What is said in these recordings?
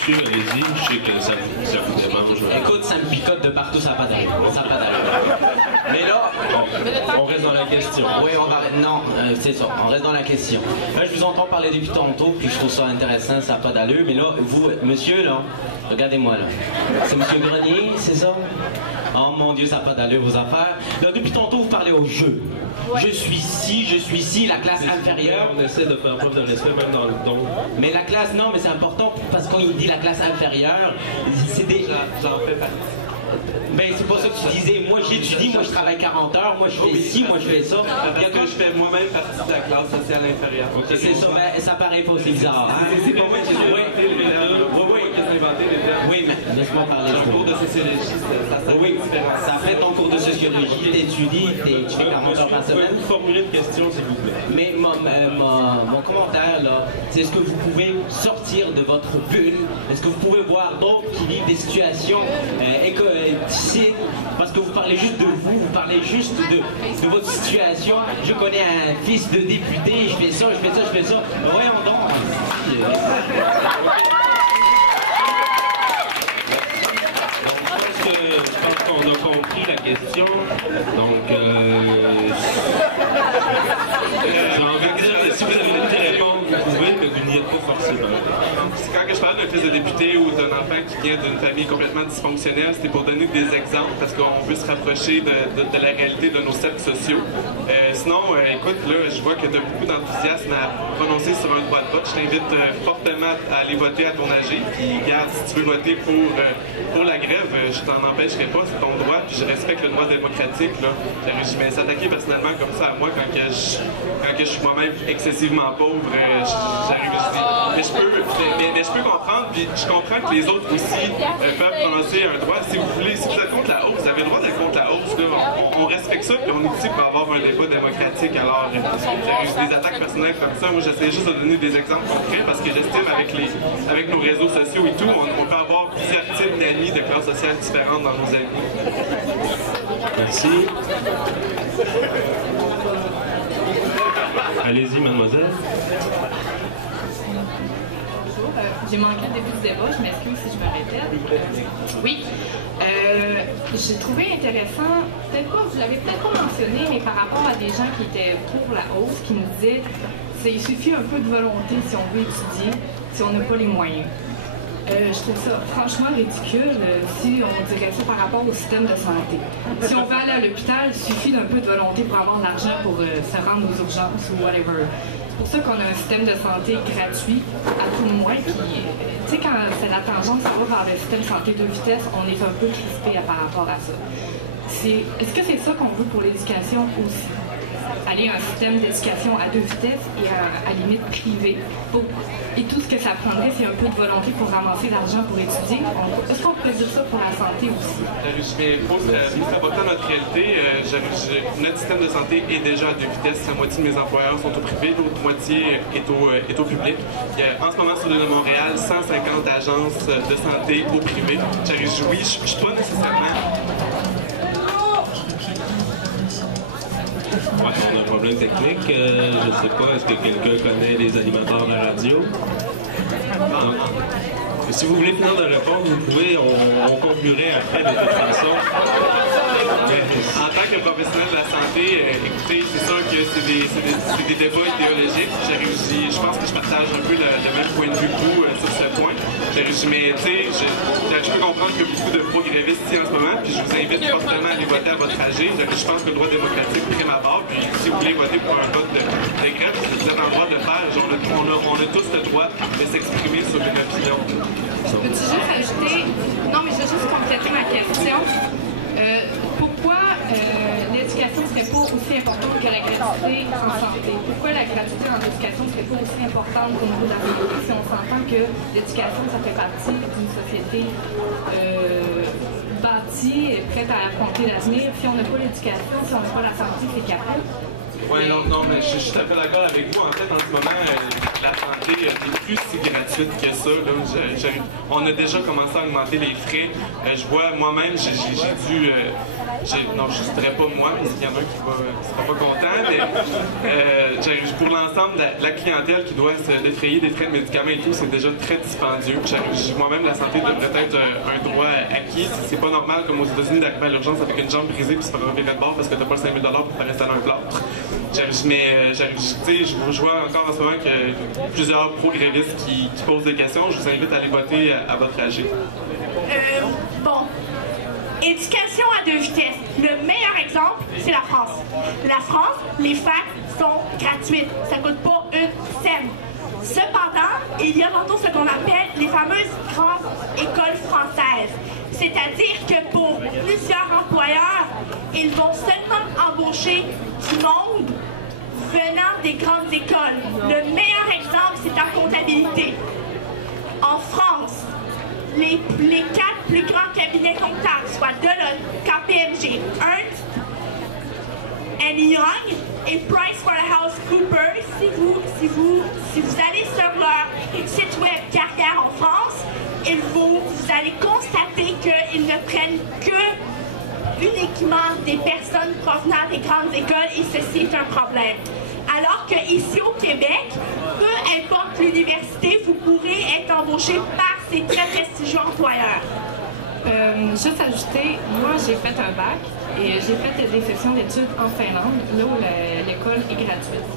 monsieur, allez-y. Je sais que ça vous démange. Écoute, ça me picote de partout, ça n'a pas d'allure. Ça n'a pas d'allure. Mais là, on reste dans la question. Oui, on va... Non, c'est ça, on reste dans la question. Là, je vous entends parler depuis tantôt, puis je trouve ça intéressant, ça n'a pas d'allure. Mais là, vous, monsieur, là, regardez-moi, là. C'est monsieur Grenier, c'est ça? Oh mon Dieu, ça n'a pas d'allure, vos affaires. Là, depuis tantôt, vous parlez au jeu. Ouais. Je suis ci, la classe inférieure. On essaie de faire preuve de respect, même dans le don. Mais la classe, non, mais c'est important, parce qu'on dit la classe inférieure, c'est déjà... J'en fais partie. Ben, c'est pas ça que tu disais. Moi, j'étudie, moi, je travaille 40 heures, moi, je fais ci, moi, je fais ça. Parce que je fais moi-même partie de la classe sociale inférieure. Okay, c'est ça, ben, ça paraît pas, c'est bizarre. Hein? C'est pas moi qui ai inventé les termes. Oui, mais laisse-moi parler. Un cours de sociologie, ça oui, ça fait ton cours de sociologie, t'étudies, tu fais 40 heures par semaine. Vous formuler une question, s'il vous plaît. Mais mon commentaire, là, c'est est-ce que vous pouvez sortir de votre bulle? Est-ce que vous pouvez voir d'autres qui vivent des situations difficiles? Parce que vous parlez juste de vous parlez juste de votre situation. Je connais un fils de député, je fais ça. Mais voyons donc. Je pense qu'on a compris la question. Donc, j'ai envie de dire, si vous avez une réponse, vous pouvez, mais vous n'y êtes pas forcément. Quand je parle d'un fils de député ou d'un enfant qui vient d'une famille complètement dysfonctionnelle, c'était pour donner des exemples, parce qu'on veut se rapprocher de la réalité de nos cercles sociaux. Sinon, écoute, là, je vois que tu as beaucoup d'enthousiasme à prononcer sur un droit de vote. Je t'invite fortement à aller voter à ton âge. Puis, regarde, si tu veux voter pour la grève, je t'en empêcherai pas, c'est ton droit, puis je respecte le droit démocratique. Là. Mais s'attaquer personnellement comme ça à moi quand je suis moi-même excessivement pauvre, j'arrive ici. Mais je peux comprendre, puis je comprends que les autres aussi peuvent prononcer un droit. Si vous êtes contre la hausse, vous avez le droit d'être contre la hausse. Là. On respecte ça, puis on est ici pour avoir un débat démocratique. Alors, j'arrive des attaques personnelles comme ça. Moi, j'essaie juste de donner des exemples concrets parce que j'estime avec nos réseaux sociaux et tout, on peut avoir plusieurs types d'amis de classes sociales différentes dans nos amis. Merci. Allez-y, mademoiselle. Bonjour, j'ai manqué le début du débat, je m'excuse si je me répète. Oui, j'ai trouvé intéressant, peut-être pas, vous l'avez peut-être pas mentionné, mais par rapport à des gens qui étaient pour la hausse, qui nous disaient qu'il suffit un peu de volonté si on veut étudier, si on n'a pas les moyens. Je trouve ça franchement ridicule si on dirait ça par rapport au système de santé. Si on veut aller à l'hôpital, il suffit d'un peu de volonté pour avoir de l'argent pour se rendre aux urgences ou whatever. C'est pour ça qu'on a un système de santé gratuit, à tout le moins. Tu sais, quand c'est la tangente, ça va vers le système de santé de vitesse, on est un peu crispé par rapport à ça. Est-ce que c'est ça qu'on veut pour l'éducation aussi? Aller à un système d'éducation à 2 vitesses et à limite privé. Et tout ce que ça prendrait, c'est un peu de volonté pour ramasser l'argent pour étudier. Est-ce qu'on peut dire ça pour la santé aussi? Mais pour saboter notre réalité, notre système de santé est déjà à 2 vitesses. La moitié de mes employeurs sont au privé, l'autre moitié est au public. Il y a en ce moment sur l'île de Montréal 150 agences de santé au privé. Je suis pas nécessairement... Ouais, on a un problème technique. Je sais pas, est-ce que quelqu'un connaît les animateurs de la radio? Non. Si vous voulez finir de répondre, vous pouvez, on conclurait après de toute façon. En tant que professionnel de la santé, écoutez, c'est sûr que c'est des débats idéologiques. Je pense que je partage un peu le même point de vue que vous sur ce point. Mais tu sais, je peux comprendre qu'il y a beaucoup de pro-grévistes ici en ce moment, puis je vous invite fortement à aller voter à votre âge. Je pense que le droit démocratique prime à bord, puis si vous voulez voter pour un vote de grève, vous êtes en droit de le faire. On a tous le droit de s'exprimer sur une opinion. Peux-tu juste ajouter... Non, mais je vais juste compléter ma question. Pourquoi l'éducation serait pas aussi importante que la gratuité en santé? Pourquoi la gratuité en éducation serait pas aussi importante au niveau de la santé si on s'entend que l'éducation, ça fait partie d'une société bâtie et prête à affronter l'avenir? Si on n'a pas l'éducation, si on n'a pas la santé, c'est qu'après. Oui, non, mais je suis tout à fait d'accord avec vous. En fait, en ce moment, la santé n'est plus si gratuite que ça. Là. On a déjà commencé à augmenter les frais. Je vois, moi-même, j'ai dû... non, je ne dirais pas moi, parce qu'il y en a un qui ne sera pas content, mais pour l'ensemble de la clientèle qui doit se défrayer des frais de médicaments et tout, c'est déjà très dispendieux. Moi-même, la santé devrait être un droit acquis. C'est pas normal, comme aux États-Unis, d'arriver à l'urgence avec une jambe brisée puis se faire revirer de bord parce que tu n'as pas le 5 000 pour faire installer un plâtre. Je vois encore en ce moment que plusieurs pro-grévistes qui posent des questions. Je vous invite à aller voter à votre AG. Bon. Éducation à deux vitesses. Le meilleur exemple, c'est la France. La France, les facs sont gratuites. Ça ne coûte pas une scène. Cependant, il y a tantôt ce qu'on appelle les fameuses grandes écoles françaises. C'est-à-dire que pour plusieurs employeurs, ils vont seulement embaucher du monde venant des grandes écoles. Le meilleur exemple, c'est en comptabilité. En France, les 4 plus grands cabinets comptables, soit Deloitte, KPMG, Ernst & Young et PricewaterhouseCoopers, si vous allez sur leur site web carrière en France, vous allez constater qu'ils ne prennent que uniquement des personnes provenant des grandes écoles et ceci est un problème. Alors qu'ici au Québec, peu importe l'université, vous pourrez être embauché par ces très prestigieux employeurs. Juste ajouter, moi j'ai fait un bac et j'ai fait des sessions d'études en Finlande, là où l'école est gratuite.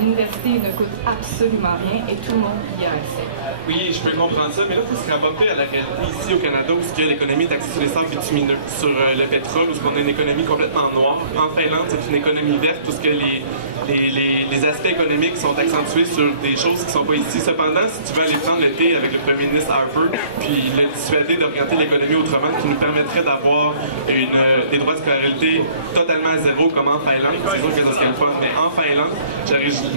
L'université ne coûte absolument rien et tout le monde y a accès. Oui, je peux comprendre ça, mais là, il faut se rapporter à la réalité ici au Canada où l'économie est axée sur les sables bitumineux, sur le pétrole, où on a une économie complètement noire. En Finlande, c'est une économie verte, où les aspects économiques sont accentués sur des choses qui ne sont pas ici. Cependant, si tu veux aller prendre le thé avec le premier ministre Harper, puis le dissuader d'orienter l'économie autrement, qui nous permettrait d'avoir des droits de scolarité totalement à zéro, comme en Finlande, c'est sûr que ça serait le fun, mais en Finlande,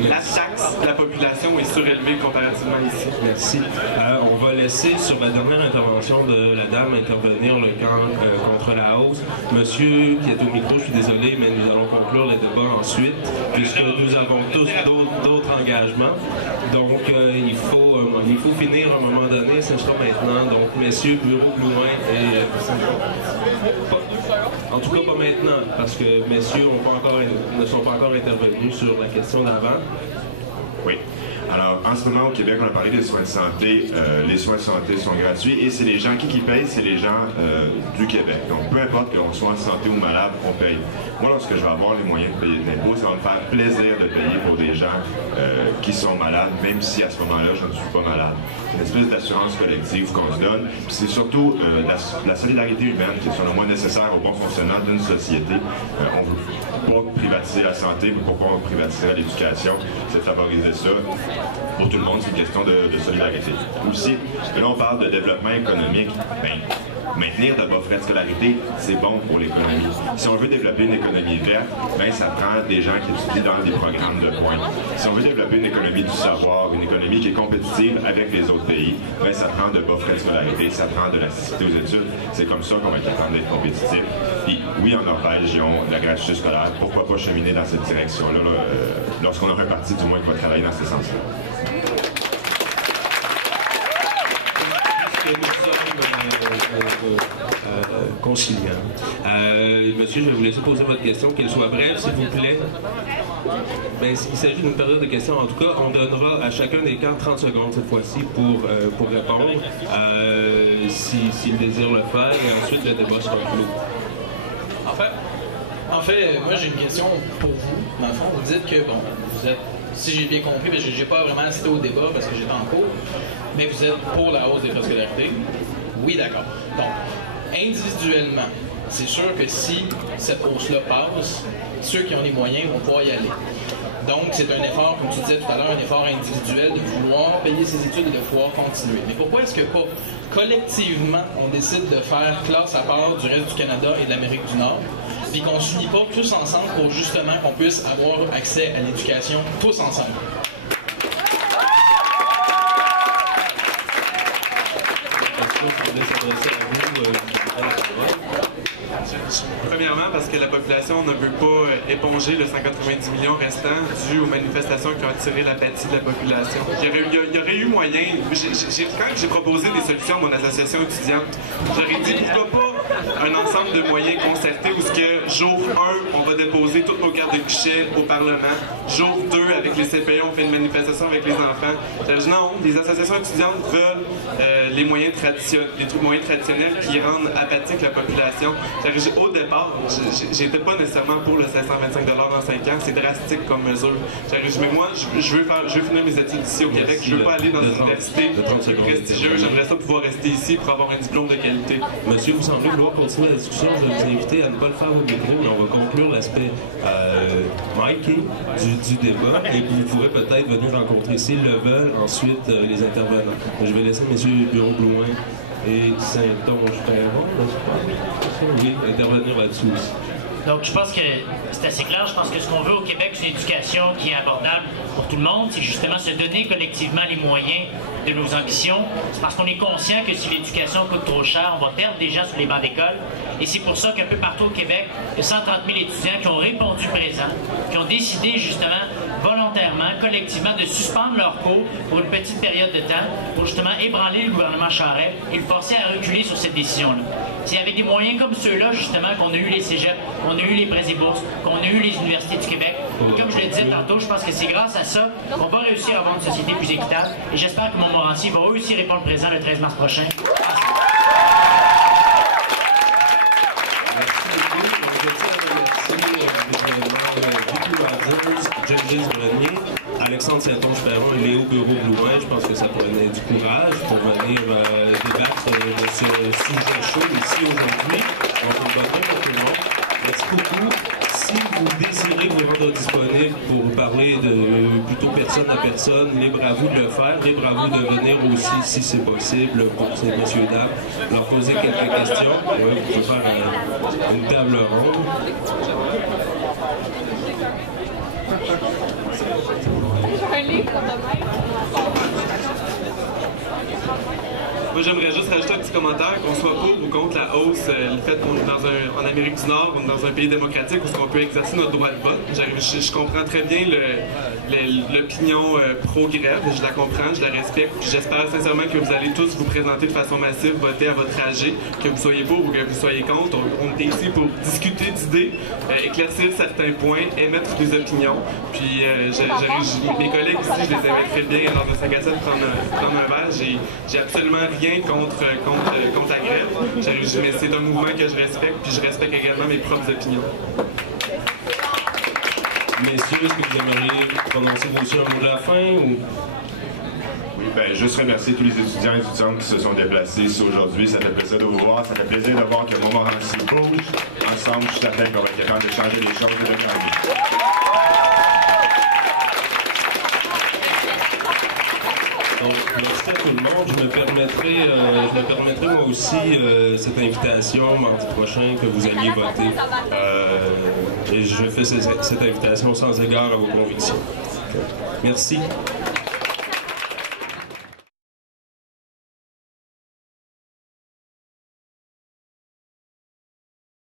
la taxe de la population est surélevée comparativement ici. Merci. On va laisser sur la dernière intervention de la dame intervenir le camp contre la hausse. Monsieur qui est au micro, je suis désolé, mais nous allons conclure le débat ensuite, puisque nous avons tous d'autres engagements. Donc, il faut finir à un moment donné, ce sera maintenant. Donc, messieurs, bureau plus loin et... en tout cas, pas maintenant, parce que messieurs ne sont pas encore intervenus sur la question d'avant. Oui. Alors, en ce moment, au Québec, on a parlé des soins de santé. Les soins de santé sont gratuits et c'est les gens qui payent, c'est les gens du Québec. Donc, peu importe qu'on soit en santé ou malade, on paye. Moi, lorsque je vais avoir les moyens de payer de l'impôt, ça va me faire plaisir de payer pour des gens qui sont malades, même si à ce moment-là, je ne suis pas malade. C'est une espèce d'assurance collective qu'on se donne. Puis c'est surtout la solidarité humaine qui est selon moi nécessaire au bon fonctionnement d'une société. On ne veut pas privatiser la santé, mais pourquoi on privatiser l'éducation? C'est favoriser ça. Pour tout le monde, c'est une question de solidarité. Aussi, là, on parle de développement économique. Maintenir de bas frais de scolarité, c'est bon pour l'économie. Si on veut développer une économie verte, ça prend des gens qui étudient dans des programmes de pointe. Si on veut développer une économie du savoir, une économie qui est compétitive avec les autres pays, ça prend de bas frais de scolarité, ça prend de l'assister aux études. C'est comme ça qu'on va être capable d'être compétitif. Puis oui, en Norvège, ils ont la gratuité scolaire. Pourquoi pas cheminer dans cette direction-là, lorsqu'on aura un parti du moins qui va travailler dans ce sens-là. Conciliant. Monsieur, je vais vous laisser poser votre question, qu'elle soit brève, s'il vous plaît. Il s'agit d'une période de questions. En tout cas, on donnera à chacun des camps 30 secondes cette fois-ci pour répondre, s'il désire le faire, et ensuite le débat sera clos. En fait, moi j'ai une question pour vous. Dans le fond, vous dites que, vous êtes, si j'ai bien compris, mais j'ai pas vraiment assisté au débat parce que j'étais en cours, mais vous êtes pour la hausse des frais de scolarité. Oui, d'accord. Donc, individuellement, c'est sûr que si cette hausse-là passe, ceux qui ont les moyens vont pouvoir y aller. Donc, c'est un effort, comme tu disais tout à l'heure, un effort individuel de vouloir payer ses études et de pouvoir continuer. Mais pourquoi est-ce que pas collectivement, on décide de faire classe à part du reste du Canada et de l'Amérique du Nord, puis qu'on ne s'unit pas tous ensemble pour justement qu'on puisse avoir accès à l'éducation tous ensemble? Premièrement, parce que la population ne veut pas éponger le 190 millions restant dû aux manifestations qui ont attiré l'apathie de la population. Il y aurait eu moyen. Quand j'ai proposé des solutions à mon association étudiante, j'aurais dit pourquoi pas un ensemble de moyens concertés où ce que jour 1, on va déposer toutes nos cartes de guichet au Parlement. Jour 2, avec les CPE, on fait une manifestation avec les enfants. J'aurais dit non, les associations étudiantes veulent les moyens traditionnels qui rendent apathique la population. Au départ, j'étais pas nécessairement pour le 725 $ dans 5 ans. C'est drastique comme mesure. Mais moi, je veux finir mes études ici au Québec. Je veux pas aller dans une université prestigieuse. J'aimerais ça pouvoir rester ici pour avoir un diplôme de qualité. Monsieur, vous semblez vouloir continuer la discussion. Je vais vous inviter à ne pas le faire au micro, mais on va conclure l'aspect Mikey du débat et vous pourrez peut-être venir rencontrer, s'ils le veulent, ensuite les intervenants. Je vais laisser M. Bureau-Blouin et Saint-Onge-Perron, oui, intervenir là-dessus aussi. Donc, je pense que c'est assez clair. Je pense que ce qu'on veut au Québec, c'est une éducation qui est abordable pour tout le monde. C'est justement se donner collectivement les moyens de nos ambitions. C'est parce qu'on est conscient que si l'éducation coûte trop cher, on va perdre des gens sur les bancs d'école. Et c'est pour ça qu'un peu partout au Québec, il y a 130 000 étudiants qui ont répondu présent, qui ont décidé justement volontairement, collectivement, de suspendre leurs cours pour une petite période de temps pour justement ébranler le gouvernement Charest et le forcer à reculer sur cette décision-là. C'est avec des moyens comme ceux-là, justement, qu'on a eu les cégeps, qu'on a eu les prêts et bourses, qu'on a eu les universités du Québec. Et comme je le disais tantôt, je pense que c'est grâce à ça qu'on va réussir à avoir une société plus équitable. Et j'espère que Montmorency va aussi répondre présent le 13 mars prochain. Alexandre Saint-Onge-Perron et Léo Bureau-Blouin, je pense que ça prenait du courage pour venir débattre de ce sujet chaud ici aujourd'hui. Donc, on va bien pour tout le monde. Merci beaucoup. Si vous désirez vous rendre disponible pour parler de plutôt personne à personne, libre à vous de le faire, libre à vous de venir aussi, si c'est possible, pour ces messieurs dames, leur poser quelques questions. Oui, vous pouvez faire une table ronde. Moi, j'aimerais juste rajouter un petit commentaire, qu'on soit pour ou contre la hausse, le fait qu'on est en Amérique du Nord, on est dans un pays démocratique où on peut exercer notre droit de vote. Je comprends très bien l'opinion pro-grève, je la comprends, je la respecte. J'espère sincèrement que vous allez tous vous présenter de façon massive, voter à votre trajet, que vous soyez pour ou que vous soyez contre. On est ici pour discuter d'idées, éclaircir certains points, émettre des opinions. Puis mes collègues ici, je les inviterai bien lors de 5 à 7 prendre un verre. J'ai absolument rien contre la grève, mais c'est un mouvement que je respecte, puis je respecte également mes propres opinions. Messieurs, est-ce que vous aimeriez prononcer aussi un mot de la fin ou... Oui, bien, juste remercier tous les étudiants et étudiantes qui se sont déplacés ici aujourd'hui. Ça fait plaisir de vous voir, ça fait plaisir de voir que Montmorency bouge. Ensemble, je suis certain qu'on va être capable de changer les choses et de gagner. Donc, merci à tout le monde. Je me permettrai moi aussi cette invitation mardi prochain que vous alliez voter. Et je fais cette invitation sans égard à vos convictions. Merci.